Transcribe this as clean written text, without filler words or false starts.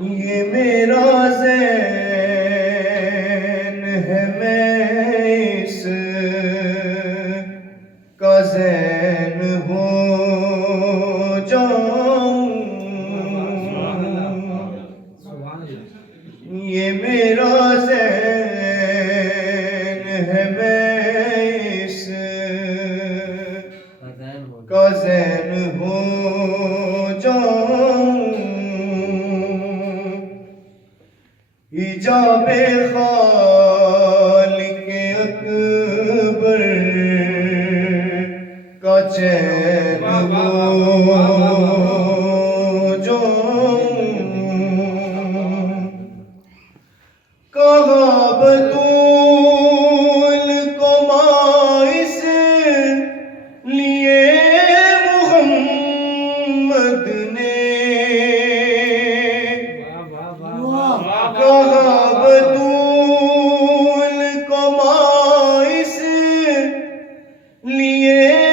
یہ میرا زین ہے، میں اس کا زین ہو جاؤں۔ یہ میرا زین ہے، میں اس کا زین ہو جاؤں۔ حجاب خالق اکبر کا چین ہو جاؤں۔ کہا بطول کو ماں اس لیے محمد نے، کہا بطول کو ماں اس لیے